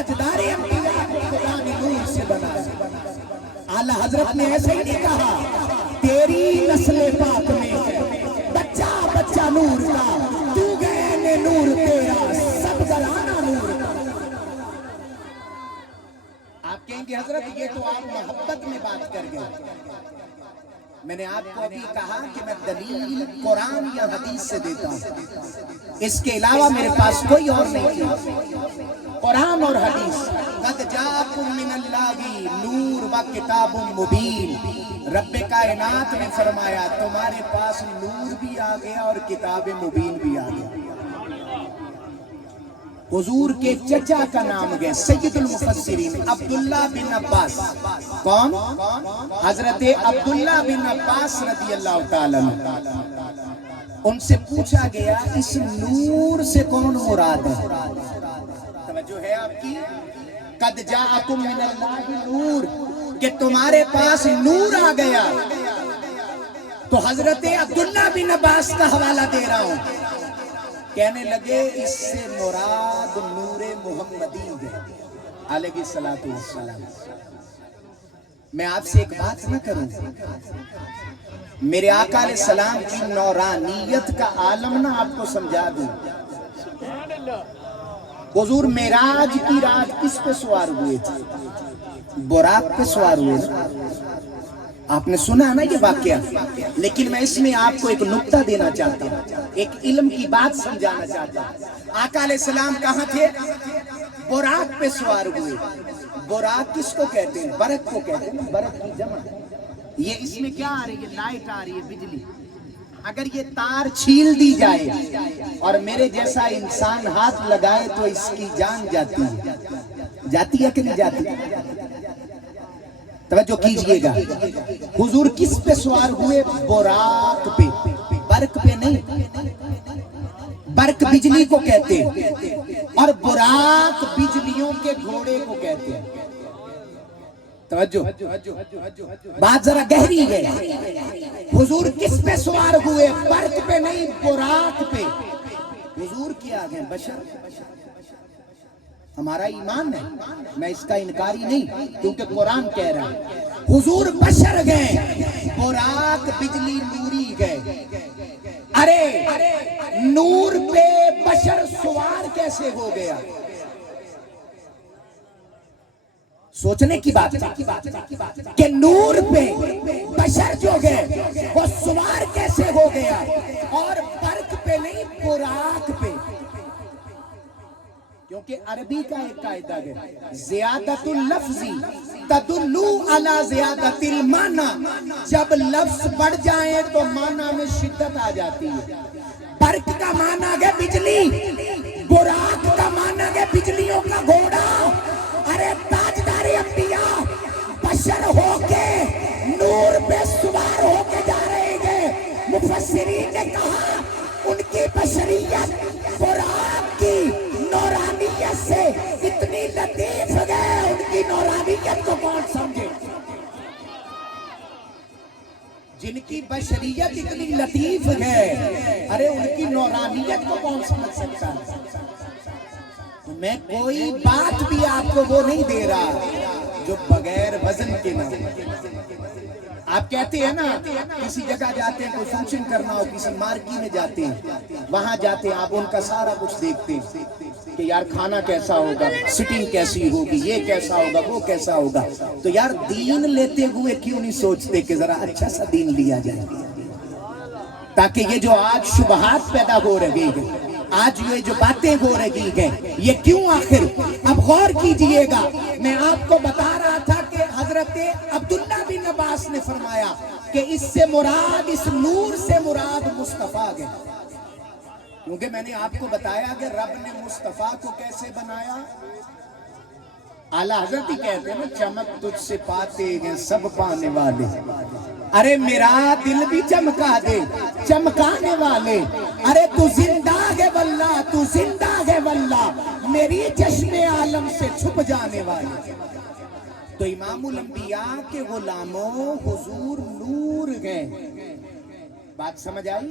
ताजदार अंबिया को खुदा ने नूर से बनाया। आला हजरत ने ऐसे ही नहीं कहा तेरी नस्ल पाक में है बच्चा बच्चा नूर का, तू गए ने नूर तेरा सब घराना नूर का। आप कहेंगे हजरत ये तो आप मोहब्बत में बात कर गए। मैंने आपको अभी कहा कि मैं दलील कुरान या हदीस से देता हूं, इसके अलावा मेरे पास कोई और नहीं है। कुरान और हदीस। कद जाकुम मिनल्लाहि नूर व किताबुम मुबीन। रब्बे कायनात ने फरमाया तुम्हारे पास नूर भी आ गया और किताब मुबीन भी आ गया। हुजूर के चचा का नाम है सैयदुल मुफस्सिरीन अब्दुल्ला बिन अब्बास। कौन? हजरत अब्दुल्ला बिन अब्बास रज़ी अल्लाह ताला अन्हु। उनसे पूछा गया इस नूर से कौन मुराद है? तवज्जो है आपकी? कद जाअकुम मिनल्लाहि नूर, कि तुम्हारे पास नूर आ गया। तो हजरत अब्दुल्ला बिन अब्बास का हवाला दे रहा हूं। कहने लगे इससे मुराद नूरे मुहम्मदी है अलैहिस्सलातु वस्सलाम। मैं आपसे एक बात न करूं, मेरे आका अलैहिस्सलाम की नौरानियत का आलम ना आपको समझा दूं। हुजूर मेराज की रात किस पे सवार हुए थे? बुराक पे सवार हुए थे। आपने सुना ना ये वाकया, लेकिन मैं इसमें आपको एक नुक्ता देना चाहता हूँ, एक इल्म की बात समझाना चाहता हूँ। आका अलैहिस्सलाम कहाँ थे? बुराक पे सवार हुए। बुराक किसको कहते हैं? बरक को कहते हैं। बरक की जमा। ये इसमें क्या आ रही है? लाइट आ रही है, बिजली। अगर ये तार छील दी जाए और मेरे जैसा इंसान हाथ लगाए तो इसकी जान जाती है। जाती है कि नहीं जाती? तवज्जो कीजिएगा। हुजूर किस पे सवार हुए? बुराक पे। बर्क पे नहीं। बर्क बिजली को कहते हैं और बुराक बिजलियों के घोड़े को कहते हैं। तवज्जो, बात जरा गहरी है। हुजूर किस पे सवार हुए? बर्क पे नहीं, बुराक पे। हुजूर क्या है? बशर। हमारा ईमान है, मैं इसका इनकारी नहीं, क्योंकि कुरान कह रहा है। हुजूर बशर गए, बुराक बिजली नूरी गए। अरे नूर पे बशर सवार कैसे हो गया? सोचने की बात है कि नूर पे बशर जो गए वो सवार कैसे हो गया, और बर्क पे नहीं, बुराक पे। क्योंकि अरबी का एक कायदा है, ज़ियादतुल लफ्ज़ी तदुल्लु अला ज़ियादतिल माना। जब लफ्ज़ बढ़ जाए तो माना में शिद्दत आ जाती है। बर्क का माना है बिजली, बुराक का माना है बिजलियों का घोड़ा। अरे ताजदारे अंबिया बशर होके नूर पे सवार होके जा रहे हैं। मुफस्सिरीन ने कहा उनकी बशरियत बुराक की नौरानियत से इतनी लतीफ है, उनकी नौरानियत को कौन समझे? जिनकी बशरियत इतनी लतीफ है, अरे उनकी नौरानियत को कौन समझ सकता है? तो मैं कोई बात भी आपको वो नहीं दे रहा जो बगैर वजन के ना। आप कहते हैं ना, किसी जगह जाते हैं, कोई फंक्शन करना हो, किसी मार्की में जाते हैं, वहां जाते हैं, आप उनका सारा कुछ देखते हैं कि यार खाना कैसा होगा, सिटिंग कैसी होगी, ये कैसा होगा, वो कैसा होगा। तो यार दीन लेते हुए क्यों नहीं सोचते कि जरा अच्छा सा दीन लिया जाए, ताकि ये जो आज शुबहात पैदा हो रही है, आज ये जो बातें हो रही हैं, ये क्यों आखिर? अब गौर कीजिएगा। मैं आपको बता रहा था कि हजरत अब्दुल्ला बिन अब्बास ने फरमाया कि इससे मुराद, इस नूर से मुराद मुस्तफा है। क्योंकि मैंने आपको बताया कि रब ने मुस्तफा को कैसे बनाया। आला हजरत ही कहते हैं ना, चमक तुझसे पाते हैं सब पाने वाले। अरे मेरा दिल भी चमका दे चमकाने वाले। अरे तू जिंदा है वल्ला, तू जिंदा है वल्ला, मेरी चश्मे आलम से छुप जाने वाले। तो इमामुल अंबिया के गुलामों हुजूर नूर गए। बात समझ आई?